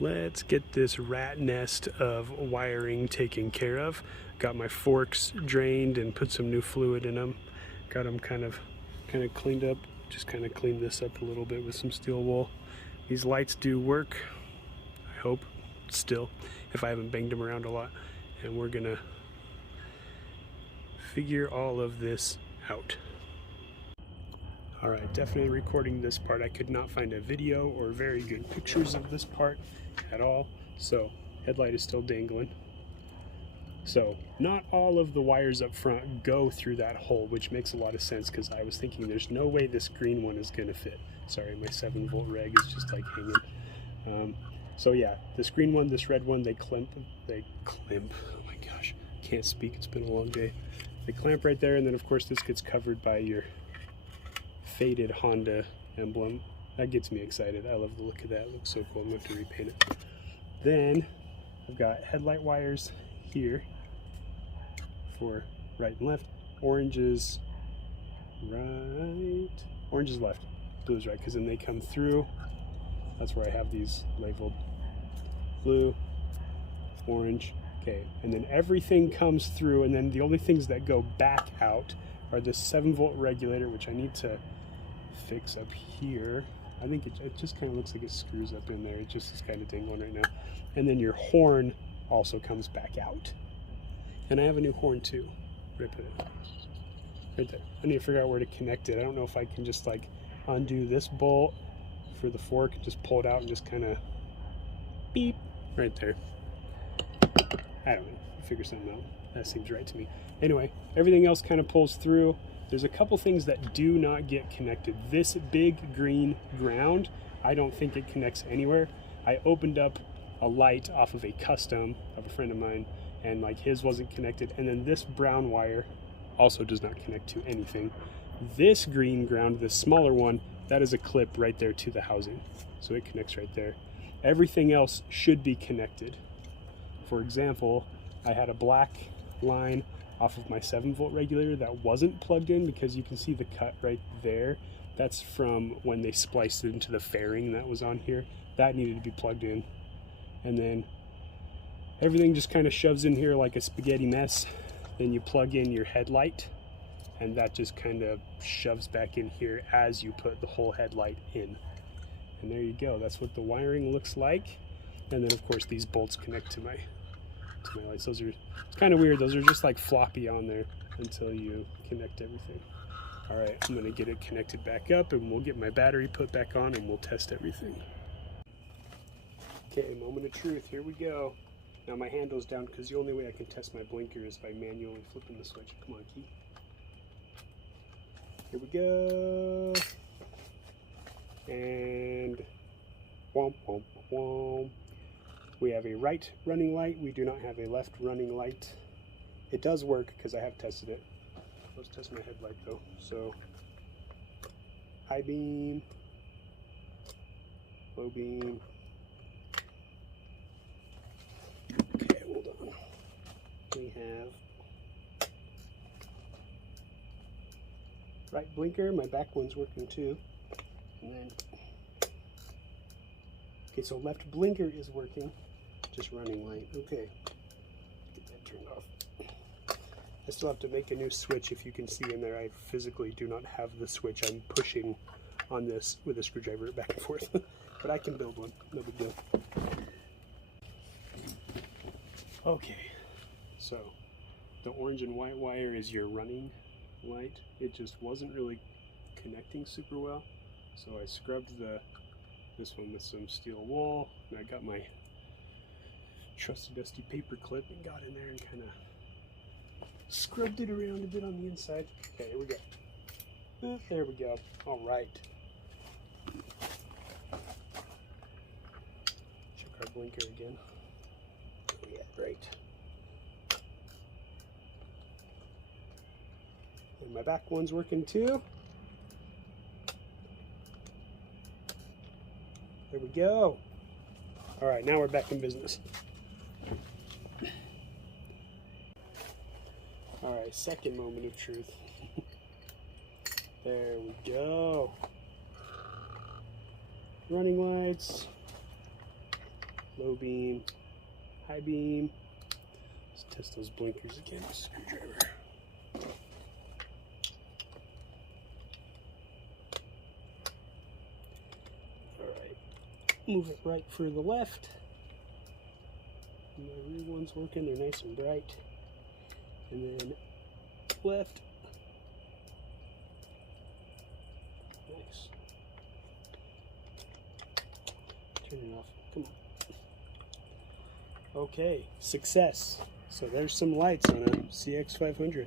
Let's get this rat nest of wiring taken care of. Got my forks drained and put some new fluid in them. Got them kind of cleaned up. Just kind of cleaned this up a little bit with some steel wool. These lights do work, I hope, still, if I haven't banged them around a lot. And we're gonna figure all of this out. All right, definitely recording this part. I could not find a video or very good pictures of this part at all. So headlight is still dangling. So not all of the wires up front go through that hole, which makes a lot of sense because I was thinking there's no way this green one is gonna fit. Sorry, my 7-volt reg is just like hanging. So yeah, this green one, this red one, they clamp, oh my gosh, can't speak, it's been a long day. They clamp right there, and then of course this gets covered by your faded Honda emblem. That gets me excited. I love the look of that. It looks so cool. I'm going to have to repaint it. Then I've got headlight wires here for right and left. Orange is right, orange is left, blue is right, because then they come through. That's where I have these labeled. Blue, orange, okay. And then everything comes through, and then the only things that go back out are the 7-volt regulator, which I need to fix up here. I think it just kind of looks like it screws up in there. It just is kind of dangling right now. And then your horn also comes back out. And I have a new horn too. Where did I put it? Right there. I need to figure out where to connect it. I don't know if I can just like undo this bolt for the fork and just pull it out and just kind of beep right there. I don't know. I'll figure something out. That seems right to me. Anyway, everything else kind of pulls through. There's a couple things that do not get connected. This big green ground, I don't think it connects anywhere. I opened up a light off of a custom of a friend of mine, and like his wasn't connected. And then this brown wire also does not connect to anything. This green ground, this smaller one, that is a clip right there to the housing. So it connects right there. Everything else should be connected. For example, I had a black line off of my 7-volt regulator that wasn't plugged in, because you can see the cut right there. That's from when they spliced it into the fairing that was on here. That needed to be plugged in. And then everything just kind of shoves in here like a spaghetti mess. Then you plug in your headlight, and that just kind of shoves back in here as you put the whole headlight in. And there you go. That's what the wiring looks like. And then of course these bolts connect to my lights. Those are, it's kind of weird. Those are just like floppy on there until you connect everything. All right, I'm gonna get it connected back up, and we'll get my battery put back on, and we'll test everything. Okay, moment of truth, here we go. Now my handle's down because the only way I can test my blinker is by manually flipping the switch. Come on, key. Here we go. And womp, womp, womp. We have a right running light. We do not have a left running light. It does work because I have tested it. Let's test my headlight though. So, high beam, low beam. Okay, hold on. We have right blinker. My back one's working too. And then, okay, so left blinker is working. Just running light. Okay, get that turned off. I still have to make a new switch. If you can see in there, I physically do not have the switch. I'm pushing on this with a screwdriver back and forth. But I can build one, no big deal. Okay, so the orange and white wire is your running light. It just wasn't really connecting super well. So I scrubbed this one with some steel wool, and I got my trusty dusty paper clip and got in there and kind of scrubbed it around a bit on the inside. Okay, here we go. There we go. All right. Check our blinker again. Yeah, great. And my back one's working too. There we go. All right, now we're back in business. All right, second moment of truth. There we go. Running lights. low beam, high beam. Let's test those blinkers again with a screwdriver. Alright, move it right for the left. My rear one's working, they're nice and bright. And then left. Nice. Turn it off. Come on. Okay, success. So there's some lights on a CX500.